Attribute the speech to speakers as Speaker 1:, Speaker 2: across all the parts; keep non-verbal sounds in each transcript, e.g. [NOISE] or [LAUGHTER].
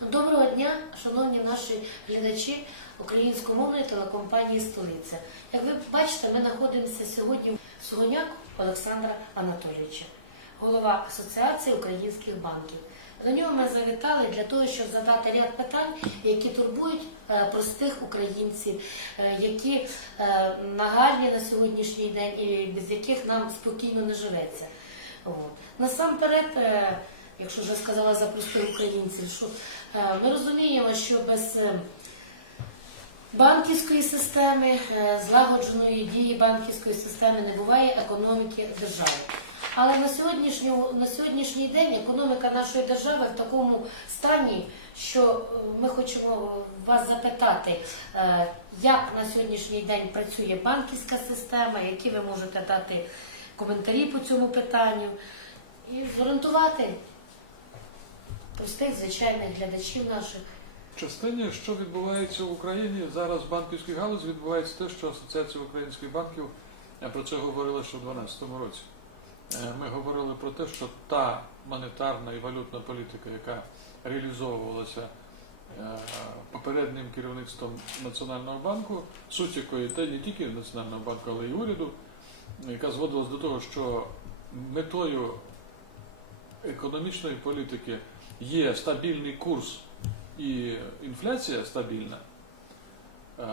Speaker 1: Доброго дня, шановні наші глядачі українськомовної телекомпанії Столиця. Як ви бачите, ми знаходимося сьогодні в Сугоняк Олександра Анатолійовича, голова Асоціації українських банків. До нього ми завітали для того, щоб задати ряд питань, які турбують е, простих українців, е, які е, нагальні на сьогоднішній день і без яких нам спокійно не живеться. Насамперед, якщо вже сказала за простих українців, що ми розуміємо, що без е, банківської системи, е, злагодженої дії банківської системи не буває економіки держави. Але на сьогоднішню, на сьогоднішній день економіка нашої держави в такому стані, що е, ми хочемо вас запитати, е, як на сьогоднішній день працює банківська система, які ви можете дати коментарі по цьому питанню і зорієнтувати простих звичайних глядачів наших.
Speaker 2: Частині, що відбувається в Україні, зараз в банківській галузі відбувається те, що Асоціація українських банків я про це говорила ще в 2012 році. Е, Ми говорили про те, що та монетарна і валютна політика, яка реалізовувалася е, попереднім керівництвом Національного банку, суть якої та не тільки Національного банку, але й уряду, яка зводилась до того, що метою економічної політики є стабільний курс і інфляція стабільна. Е,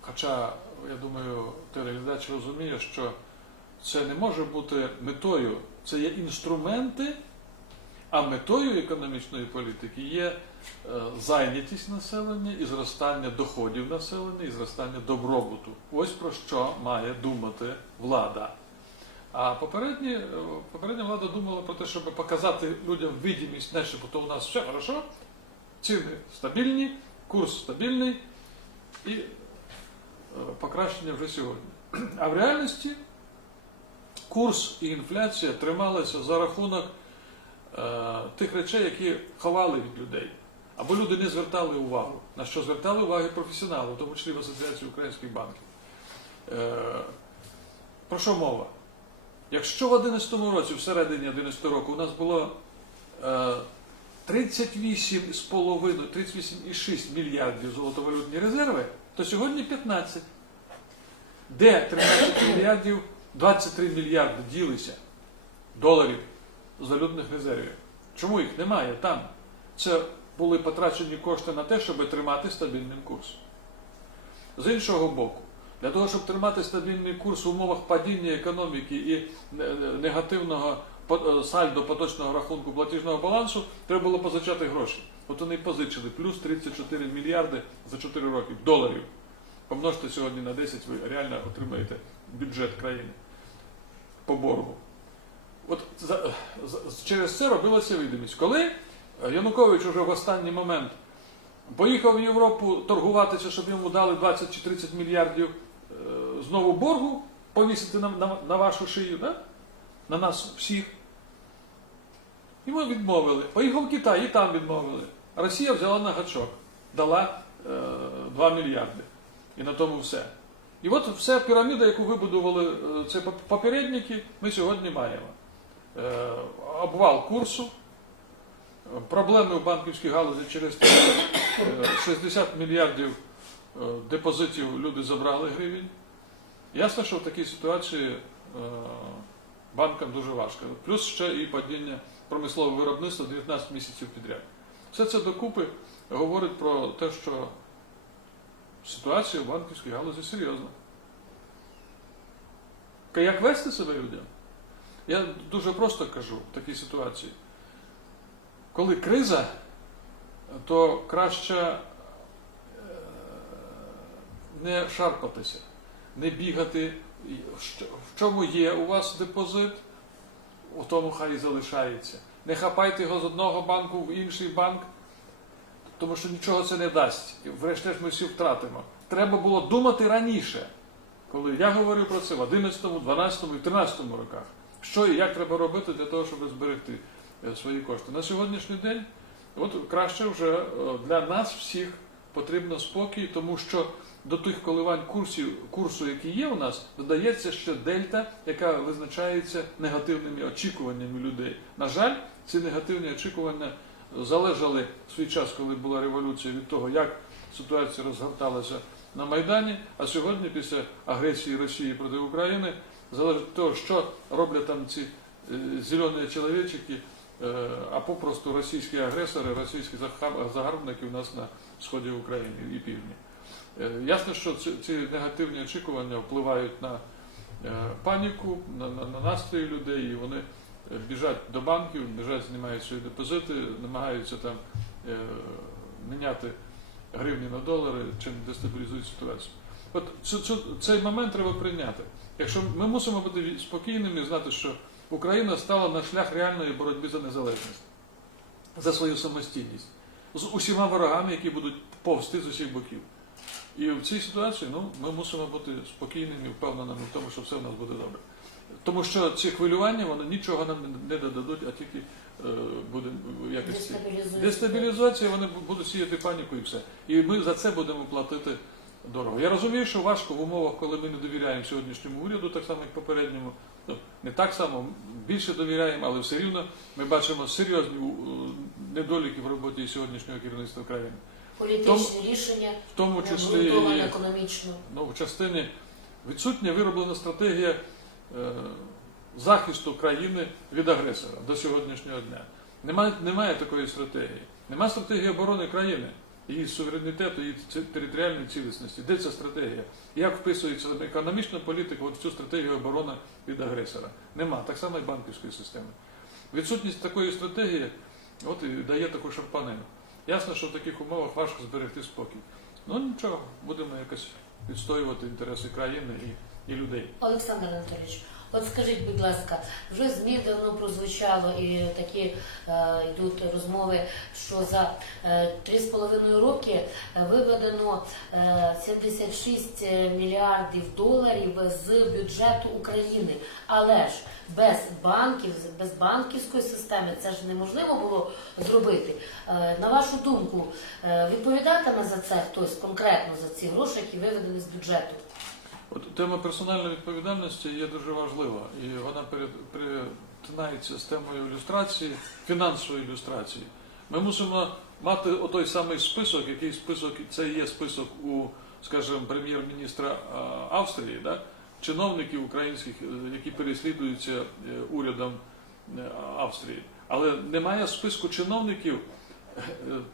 Speaker 2: Хоча, я думаю, телеглядач розуміє, що це не може бути метою, це є інструменти, а метою економічної політики є е, зайнятість населення і зростання доходів населення, і зростання добробуту. Ось про що має думати влада. А попередні, е, попередня влада думала про те, щоб показати людям видимість, начебто у нас все хорошо, ціни стабільні, курс стабільний і е, покращення вже сьогодні. А в реальності курс і інфляція трималися за рахунок е, тих речей, які ховали від людей. Або люди не звертали увагу, на що звертали увагу професіонали, в тому числі в Асоціації українських банків. Е, про що мова? Якщо в 2011 році, в середині 2011 року, у нас було е, 38,5, 38,6 мільярдів золотовалютні резерви, то сьогодні 15. Де 13 мільярдів, 23 мільярди ділися доларів валютних резервів? Чому їх немає там? Це були потрачені кошти на те, щоб тримати стабільним курс. З іншого боку, для того, щоб тримати стабільний курс в умовах падіння економіки і е, негативного е, сальдо поточного рахунку платіжного балансу, треба було позичати гроші. От вони позичили плюс 34 мільярди за 4 роки доларів. Помножте сьогодні на 10, ви реально отримаєте бюджет країни по боргу. От за, за- через це робилася видимість. Коли е, Янукович уже в останній момент поїхав в Європу торгуватися, щоб йому дали 20 чи 30 мільярдів знову боргу повісити на, на, на вашу шию, да? на нас всіх. Йому відмовили. Поїхав в Китай і там відмовили. Росія взяла на гачок, дала е, 2 мільярди. І на тому все. І от вся піраміда, яку вибудували е, це попередники, ми сьогодні маємо. Е, обвал курсу, проблеми в банківській галузі через те, що е, 60 мільярдів е, депозитів люди забрали гривень. Ясно, що в такій ситуації е, банкам дуже важко. Плюс ще і падіння промислового виробництва 19 місяців підряд. Все це докупи говорить про те, що ситуація в банківській галузі серйозна. Як вести себе людям? Я дуже просто кажу в такій ситуації. Коли криза, то краще е, не шарпатися, не бігати. В чому є у вас депозит, у тому хай і залишається. Не хапайте його з одного банку в інший банк, тому що нічого це не дасть. І врешті-решт ми всі втратимо. Треба було думати раніше, коли я говорив про це в 11, 12 і 13 роках. Що і як треба робити для того, щоб зберегти е, свої кошти. На сьогоднішній день, от краще вже е, для нас всіх потрібно спокій, тому що до тих коливань курсів, курсу, які є у нас, додається ще дельта, яка визначається негативними очікуваннями людей. На жаль, ці негативні очікування залежали в свій час, коли була революція, від того, як ситуація розгорталася на Майдані, а сьогодні, після агресії Росії проти України, залежить від того, що роблять там ці е, зелені чоловічики, е, а попросту російські агресори, російські загарбники у нас на сході України і півдні. Е, Ясно, що ці, негативні очікування впливають на е, паніку, на, на, на настрої людей, і вони е, біжать до банків, біжать, знімають свої депозити, намагаються там міняти гривні на долари, чим дестабілізують ситуацію. От цей момент треба прийняти. Якщо ми мусимо бути спокійними і знати, що Україна стала на шлях реальної боротьби за незалежність, за свою самостійність, з усіма ворогами, які будуть повсти з усіх боків. І в цій ситуації ну, ми мусимо бути спокійними і впевненими в тому, що все в нас буде добре. Тому що ці хвилювання вони нічого нам не- додадуть, а тільки е, буде якось дестабілізація, вони будуть сіяти паніку і все. І ми за це будемо платити дорого. Я розумію, що важко в умовах, коли ми не довіряємо сьогоднішньому уряду, так само як попередньому. Ну, не так само, більше довіряємо, але все рівно ми бачимо серйозні е, недоліки в роботі сьогоднішнього керівництва країни.
Speaker 1: Політичні рішення,
Speaker 2: В тому числі
Speaker 1: економічно.
Speaker 2: ну, в частині відсутня вироблена стратегія е, захисту країни від агресора до сьогоднішнього дня. Немає, немає такої стратегії. Немає стратегії оборони країни, її суверенітету, її територіальної цілісності. Де ця стратегія? Як вписується економічна політика от в цю стратегію оборони від агресора? Нема. Так само і банківської системи. Відсутність такої стратегії от і дає таку шарпанину. Ясно, що в таких умовах важко зберегти спокій. Ну нічого, будемо якось відстоювати інтереси країни і, і людей.
Speaker 1: Олександр Анатолійович, от скажіть, будь ласка, вже ЗМІ давно прозвучало і такі е, йдуть розмови, що за е, 3,5 роки е, виведено е, 76 мільярдів доларів з бюджету України. Але ж без банків, без банківської системи це ж неможливо було зробити. Е, на вашу думку, е, відповідатиме за це хтось конкретно за ці гроші, які виведені з бюджету?
Speaker 2: От тема персональної відповідальності є дуже важлива, і вона пере- перетинається з темою ілюстрації, фінансової ілюстрації. Ми мусимо мати отой самий список, який список це є список у, скажімо, прем'єр-міністра Австрії, да? чиновників українських, е, які переслідуються е, урядом е, Австрії. Але немає списку чиновників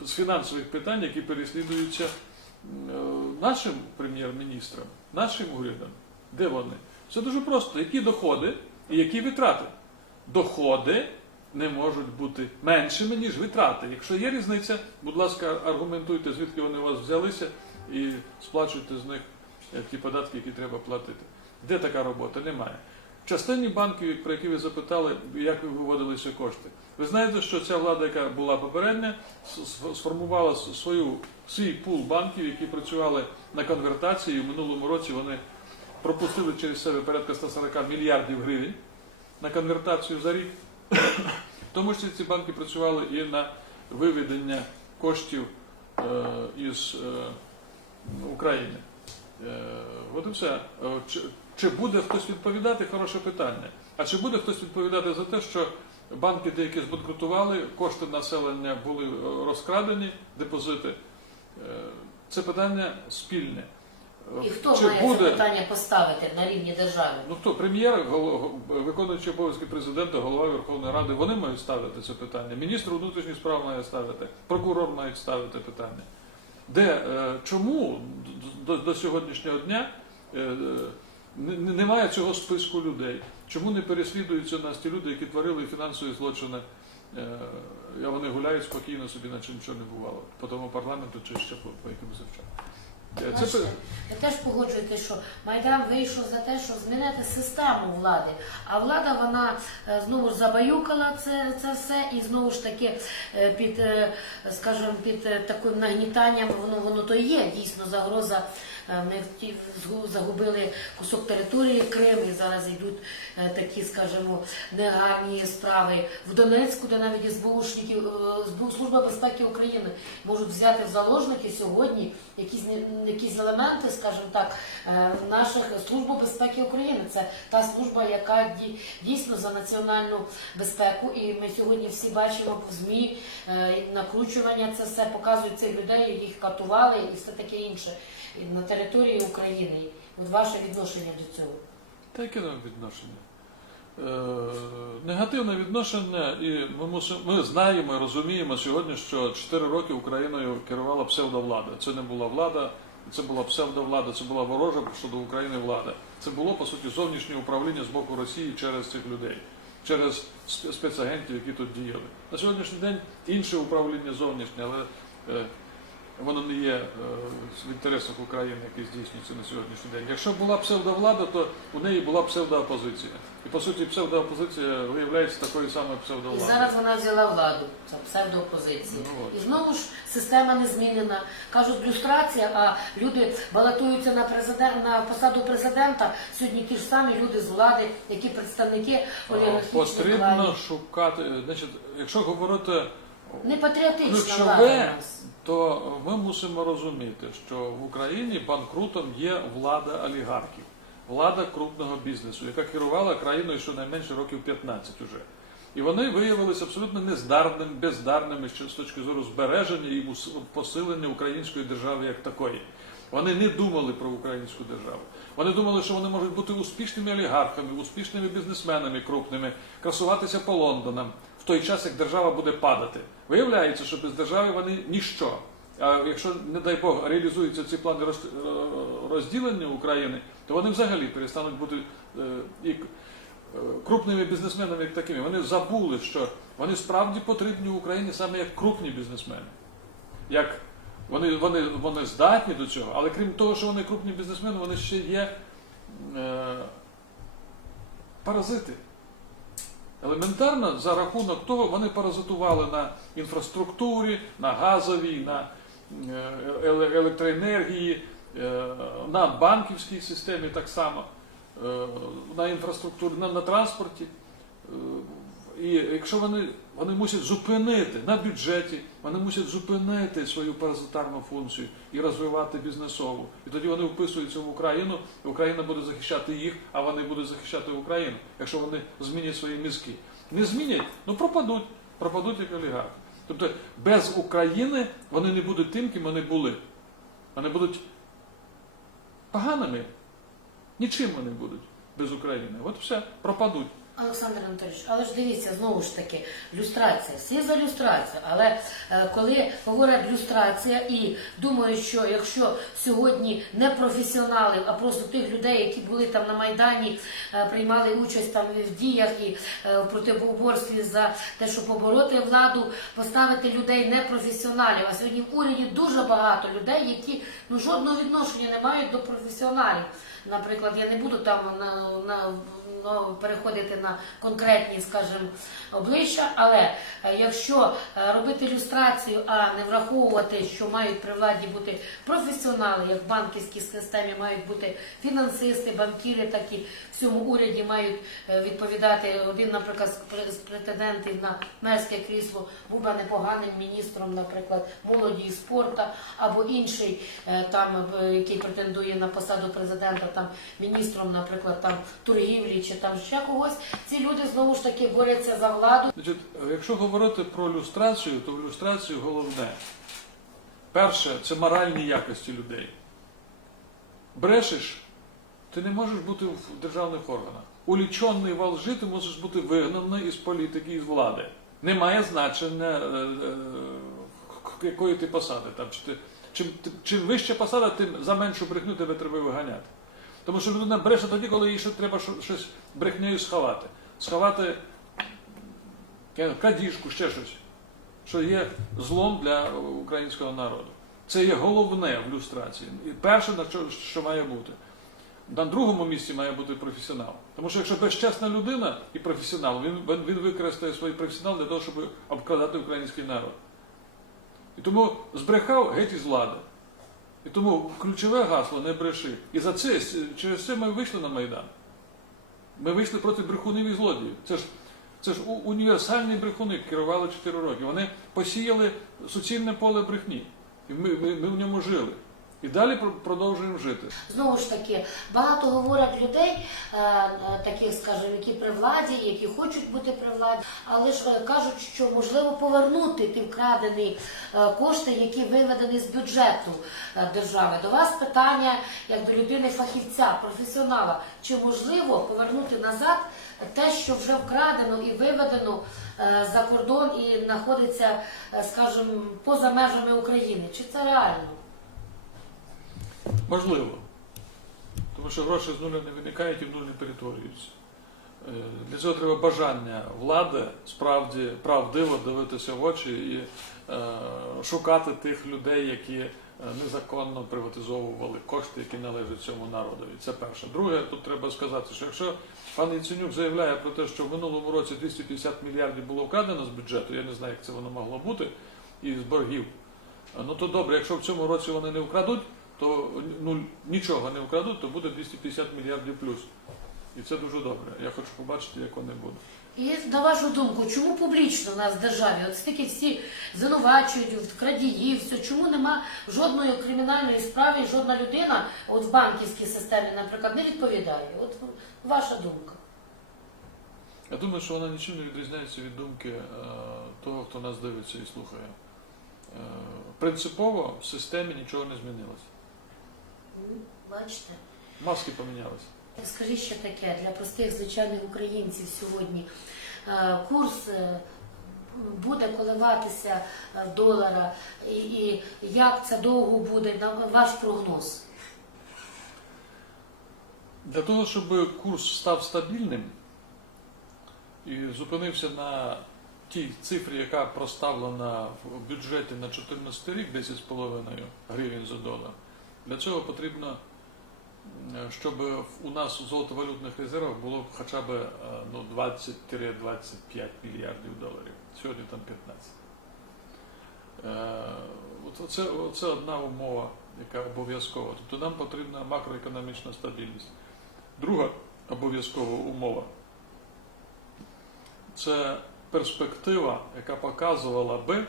Speaker 2: з фінансових питань, які переслідуються нашим прем'єр-міністром, нашим урядом. Де вони? Все дуже просто. Які доходи і які витрати? Доходи не можуть бути меншими, ніж витрати. Якщо є різниця, будь ласка, аргументуйте, звідки вони у вас взялися, і сплачуйте з них ті податки, які треба платити. Де така робота? Немає. Частині банків, про які ви запитали, як ви виводилися кошти. Ви знаєте, що ця влада, яка була попередня, сформувала свою, свій пул банків, які працювали на конвертації. В минулому році вони пропустили через себе порядка 140 мільярдів гривень на конвертацію за рік. [COUGHS] Тому числі ці банки працювали і на виведення коштів е, із е, України. Е, от і все. Чи, буде хтось відповідати? Хороше питання. А чи буде хтось відповідати за те, що банки деякі збанкрутували, кошти населення були е, розкрадені, депозити? Е, Це питання спільне. Е,
Speaker 1: І хто
Speaker 2: чи
Speaker 1: має
Speaker 2: буде...
Speaker 1: це питання поставити на рівні держави?
Speaker 2: Ну хто прем'єр, гол- го- виконуючий обов'язки президента, голова Верховної Ради, вони мають ставити це питання. Міністр внутрішніх справ має ставити, прокурор має ставити питання. Де чому до, до сьогоднішнього дня немає цього списку людей? Чому не переслідуються нас ті люди, які творили фінансові злочини? Я вони гуляють спокійно собі, наче нічого не бувало, по тому парламенту чи ще по, якимось вчам. Це
Speaker 1: я теж погоджуюся, що Майдан вийшов за те, щоб змінити систему влади. А влада вона е, знову ж забаюкала це, це все і знову ж таки е, під, е, скажімо, під таким нагнітанням воно воно то є дійсно загроза. Ми загубили кусок території Крим і зараз йдуть такі, скажімо, негарні справи в Донецьку, де навіть СБУшників, СБУ, Служба безпеки України можуть взяти в заложники сьогодні якісь якісь елементи, скажімо так, е, наших службу безпеки України. Це та служба, яка ді- дійсно за національну безпеку. І ми сьогодні всі бачимо по змі е, накручування. Це все показують цих людей, їх катували і все таке інше на території України. От ваше відношення до цього.
Speaker 2: Та яке нам відношення? Е, негативне відношення, і ми, мусимо, ми знаємо і розуміємо сьогодні, що 4 роки Україною керувала псевдовлада. Це не була влада, це була псевдовлада, це була ворожа щодо України влада. Це було, по суті, зовнішнє управління з боку Росії через цих людей, через спецагентів, які тут діяли. На сьогоднішній день інше управління зовнішнє, але е, воно не є е, в інтересах України, які здійснюються на сьогоднішній день. Якщо була псевдовлада, то у неї була псевдоопозиція. І по суті, псевдоопозиція виявляється такою самою
Speaker 1: І зараз вона взяла владу, це псевдоопозиція.
Speaker 2: Ну.
Speaker 1: І знову ж система не змінена. Кажуть, люстрація, а люди балотуються на президент на посаду президента. Сьогодні ті ж самі люди з влади, які представники олігархічних
Speaker 2: Потрібно шукати, значить, якщо говорити
Speaker 1: Не патріотична
Speaker 2: Ключове-
Speaker 1: влада у нас.
Speaker 2: то ми мусимо розуміти, що в Україні банкрутом є влада олігархів, влада крупного бізнесу, яка керувала країною щонайменше років 15 уже. І вони виявилися абсолютно нездарними, бездарними з точки зору збереження і посилення української держави як такої. Вони не думали про українську державу. Вони думали, що вони можуть бути успішними олігархами, успішними бізнесменами крупними, красуватися по Лондонам той час, як держава буде падати. Виявляється, що без держави вони ніщо. А якщо, не дай Бог, реалізуються ці плани е, розділення України, то вони взагалі перестануть бути е, і е, крупними бізнесменами як такими. Вони забули, що вони справді потрібні Україні саме як крупні бізнесмени. Як вони, вони, вони здатні до цього, але крім того, що вони крупні бізнесмени, вони ще є е, паразити. Елементарно за рахунок того вони паразитували на інфраструктурі, на газовій, на е, електроенергії, е, на банківській системі так само, е, на інфраструктурі, на, на транспорті. І якщо вони, вони мусять зупинити на бюджеті, вони мусять зупинити свою паразитарну функцію і розвивати бізнесову. І тоді вони вписуються в Україну, і Україна буде захищати їх, а вони будуть захищати Україну, якщо вони змінять свої мізки. Не змінять, ну пропадуть, пропадуть як олігархи. Тобто без України вони не будуть тим, ким вони були. Вони будуть поганими. Нічим вони будуть без України. От все, пропадуть.
Speaker 1: Олександр Анатолійович, але ж дивіться, знову ж таки, люстрація, всі за люстрацію. Але е, коли говорять люстрація і думають, що якщо сьогодні не професіонали, а просто тих людей, які були там на Майдані, е, приймали участь там в діях і е, в протиборстві за те, щоб побороти владу, поставити людей непрофесіоналів. А сьогодні в уряді дуже багато людей, які ну жодного відношення не мають до професіоналів. Наприклад, я не буду там на, на, ну, переходити на конкретні, скажімо, обличчя, але е, якщо е, робити люстрацію, а не враховувати, що мають при владі бути професіонали, як в банківській системі мають бути фінансисти, банкіри, так і цьому уряді мають е, відповідати. Один, наприклад, з претендентів на мерське крісло був би непоганим міністром, наприклад, молоді і спорту, або інший там, який претендує на посаду президента, там міністром, наприклад, там торгівлі чи там ще когось. Ці люди знову ж таки борються за владу.
Speaker 2: Значить, якщо говорити про люстрацію, то в люстрацію головне. Перше, це моральні якості людей. Брешеш, ти не можеш бути в державних органах. Улічений во лжи, ти можеш бути вигнаний із політики, із влади. Немає значення, е, е, якої ти посади. Там, чи ти, чим вища посада, тим за меншу брехню тебе треба виганяти. Тому що людина бреше тоді, коли їй ще треба щось брехнею сховати. Сховати крадіжку, ще щось, що є злом для українського народу. Це є головне в люстрації. І перше, що, має бути. На другому місці має бути професіонал. Тому що якщо безчесна людина і професіонал, він, він, використає свій професіонал для того, щоб обкрадати український народ. І тому збрехав геть із влади. І тому ключове гасло не бреши. І за це через це ми вийшли на Майдан. Ми вийшли проти брехунів і злодіїв. Це ж це ж універсальні брехуни керували 4 роки. Вони посіяли суцільне поле брехні. І ми, ми, ми в ньому жили. І далі пр- продовжуємо жити.
Speaker 1: Знову ж таки, багато говорять людей, е, е, таких, скажімо, які при владі, які хочуть бути при владі, але ж е, кажуть, що можливо повернути ті вкрадені кошти, які виведені з бюджету держави. До вас питання, як до людини фахівця, професіонала, чи можливо повернути назад те, що вже вкрадено і виведено за кордон і знаходиться, скажімо, поза межами України? Чи це реально?
Speaker 2: Можливо. Тому що гроші з нуля не виникають і в нуль не перетворюються. Е, Для цього треба бажання влади справді правдиво дивитися в очі і е, шукати тих людей, які е, незаконно приватизовували кошти, які належать цьому народові. Це перше. Друге, тут треба сказати, що якщо пан Яценюк заявляє про те, що в минулому році 250 мільярдів було вкрадено з бюджету, я не знаю, як це воно могло бути, і з боргів. Ну то добре, якщо в цьому році вони не вкрадуть, то ну, нічого не вкрадуть, то буде 250 мільярдів плюс. І це дуже добре. Я хочу побачити, як вони будуть.
Speaker 1: І на вашу думку, чому публічно в нас в державі, от стільки всі звинувачують крадіїв, все, чому нема жодної кримінальної справи, жодна людина от в банківській системі, наприклад, не відповідає? От ваша думка.
Speaker 2: Я думаю, що вона нічим не відрізняється від думки е, того, хто нас дивиться і слухає. Е, принципово в системі нічого не змінилося.
Speaker 1: Бачите?
Speaker 2: Маски помінялися.
Speaker 1: Скажіть ще таке для простих звичайних українців сьогодні. е, Курс е, буде коливатися е, долара, і, як це довго буде, ваш прогноз?
Speaker 2: Для того, щоб курс став стабільним і зупинився на тій цифрі, яка проставлена в бюджеті на 2014 рік, 10,5 гривень за долар, для цього потрібно, щоб у нас у золотовалютних резервах було хоча б е, ну, 20-25 мільярдів доларів. Сьогодні там 15. Е, от Оце, оце одна умова, яка обов'язкова. Тобто нам потрібна макроекономічна стабільність. Друга обов'язкова умова це перспектива, яка показувала би,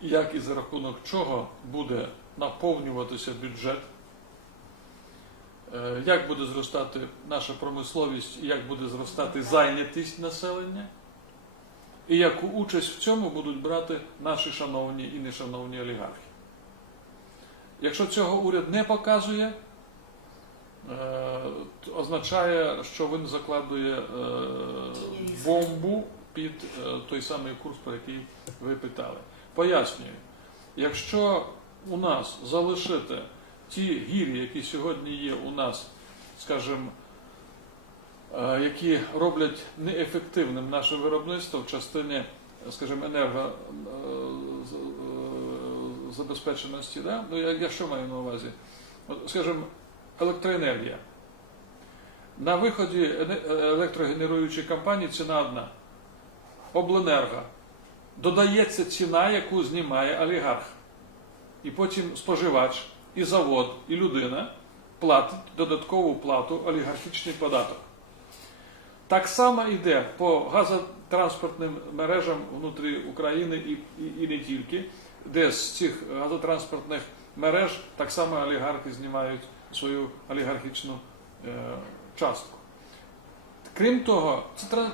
Speaker 2: як і за рахунок чого буде наповнюватися бюджет, е, як буде зростати наша промисловість, як буде зростати зайнятість населення, і яку участь в цьому будуть брати наші шановні і нешановні олігархи. Якщо цього уряд не показує, е, означає, що він закладує е, бомбу під той самий курс, про який ви питали. Пояснюю, якщо у нас залишити ті гірі, які сьогодні є у нас, скажімо, е, які роблять неефективним наше виробництво в частині, скажімо, енергозабезпеченості, да? ну, я, я що маю на увазі? От, скажімо, електроенергія. На виході електрогенеруючої компанії ціна одна. Обленерго. Додається ціна, яку знімає олігарх. І потім споживач, і завод, і людина платить додаткову плату олігархічний податок. Так само йде по газотранспортним мережам внутрі України і, і, і не тільки, де з цих газотранспортних мереж так само олігархи знімають свою олігархічну е, частку. Крім того, це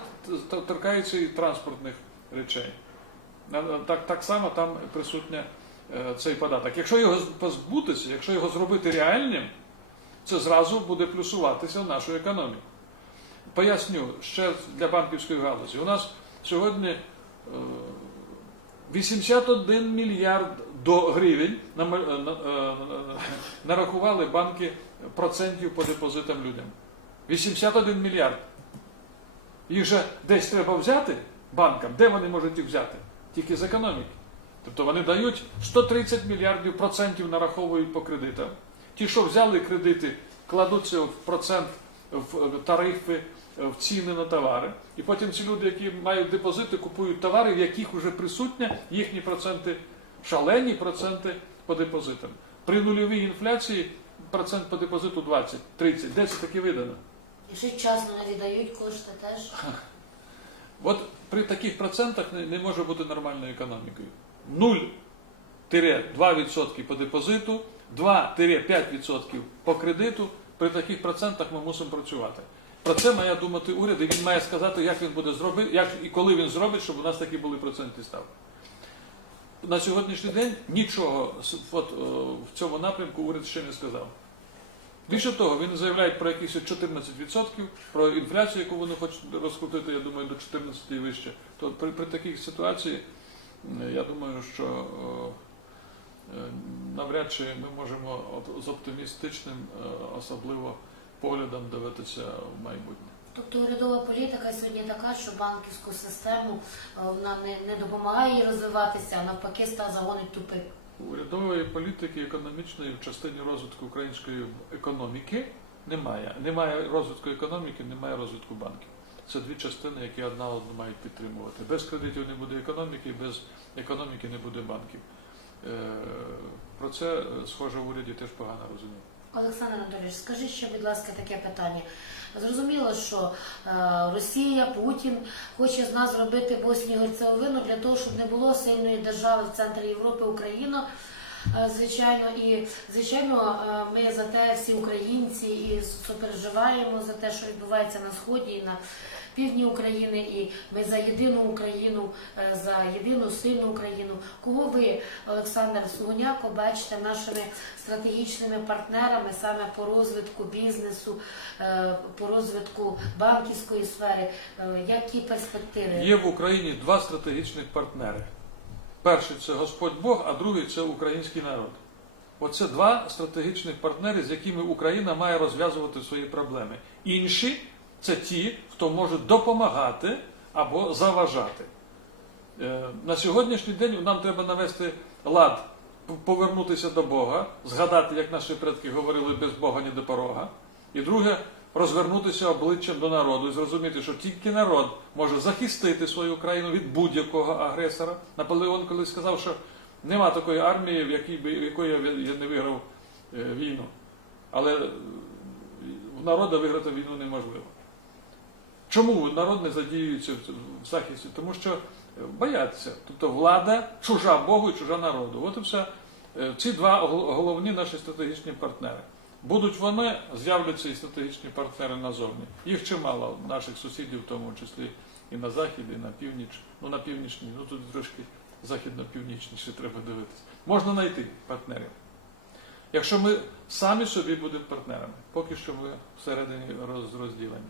Speaker 2: торкається і транспортних речей. Так, так само там присутня е, цей податок. Якщо його позбутися, якщо його зробити реальним, це зразу буде плюсуватися в нашу економіку. Поясню ще для банківської галузі. У нас сьогодні е, 81 мільярд до гривень е, е, нарахували банки процентів по депозитам людям. 81 мільярд. Їх же десь треба взяти банкам. Де вони можуть їх взяти? Тільки з економіки. Тобто вони дають 130 мільярдів процентів нараховують по кредитам. Ті, що взяли кредити, кладуться в процент в тарифи, в ціни на товари. І потім ці люди, які мають депозити, купують товари, в яких вже присутня їхні проценти, шалені проценти по депозитам. При нульовій інфляції процент по депозиту 20-30. Де це таке видано?
Speaker 1: І ще вчасно не віддають кошти теж. [LAUGHS]
Speaker 2: От при таких процентах не може бути нормальною економікою. 0-2% по депозиту, 2-5% по кредиту, при таких процентах ми мусимо працювати. Про це має думати уряд, і він має сказати, як він буде зробити, як і коли він зробить, щоб у нас такі були процентні ставки. На сьогоднішній день нічого от, е, в цьому напрямку уряд ще не сказав. Більше того, він заявляє про якісь 14%, про інфляцію, яку вони хочуть розкрутити, я думаю, до 14 і вище. То при, при такій ситуації, я думаю, що е, е, навряд чи ми можемо з оптимістичним, е, особливо поглядом дивитися в майбутнє.
Speaker 1: Тобто урядова політика сьогодні така, що банківську систему вона не, не допомагає їй розвиватися, а навпаки ста загонить тупик.
Speaker 2: Урядової політики економічної в частині розвитку української економіки немає. Немає розвитку економіки, немає розвитку банків. Це дві частини, які одна одну мають підтримувати. Без кредитів не буде економіки, без економіки не буде банків. Е, Про це, е, схоже, в уряді теж погано розуміють.
Speaker 1: Олександр Анатолійович, скажіть ще, будь ласка, таке питання. Зрозуміло, що е, Росія, Путін хоче з нас зробити Боснію Герцеговину для того, щоб не було сильної держави в центрі Європи Україна. Е, Звичайно, і звичайно, е, ми за те всі українці і сопереживаємо за те, що відбувається на сході і на півдні України, і ми за єдину Україну, е, за єдину сильну Україну. Кого ви, Олександр Сугоняко, бачите нашими стратегічними партнерами саме по розвитку бізнесу, по розвитку банківської сфери? Які перспективи?
Speaker 2: Є в Україні два стратегічних партнери. Перший це Господь Бог, а другий це український народ. Оце два стратегічних партнери, з якими Україна має розв'язувати свої проблеми. Інші це ті, хто може допомагати або заважати. Е, На сьогоднішній день нам треба навести лад, повернутися до Бога, згадати, як наші предки говорили, без Бога ні до порога. І друге, розвернутися обличчям до народу і зрозуміти, що тільки народ може захистити свою країну від будь-якого агресора. Наполеон колись сказав, що нема такої армії, в якій би якої я не виграв е, війну. Але в народа виграти війну неможливо. Чому народ не задіюється в в захисті? Тому що е, бояться. Тобто влада чужа Богу і чужа народу. От і все. Е, Ці два головні наші стратегічні партнери. Будуть вони, з'являться і стратегічні партнери назовні. Їх чимало, наших сусідів, в тому числі і на захід, і на північ. Ну на північній, ну тут трошки західно-північніше треба дивитися. Можна знайти партнерів. Якщо ми самі собі будемо партнерами, поки що ми всередині роз- розділені.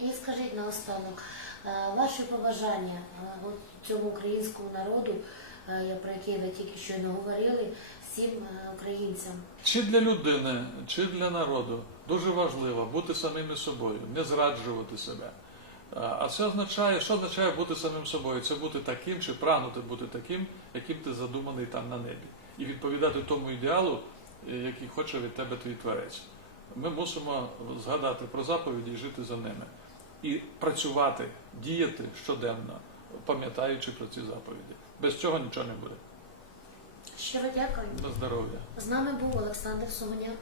Speaker 1: І скажіть наостанок, е, ваші побажання е, цьому українському народу, е, про який ви тільки щойно говорили, всім е, українцям.
Speaker 2: Чи для людини, чи для народу дуже важливо бути самими собою, не зраджувати себе. А а це означає, що означає бути самим собою? Це бути таким чи прагнути бути таким, яким ти задуманий там на небі, і відповідати тому ідеалу, е, який хоче від тебе твій творець. Ми мусимо згадати про заповіді і жити за ними. І працювати, діяти щоденно, пам'ятаючи про ці заповіді. Без цього нічого не буде.
Speaker 1: Щиро дякую.
Speaker 2: До здоров'я.
Speaker 1: З нами був Олександр Сугоняк.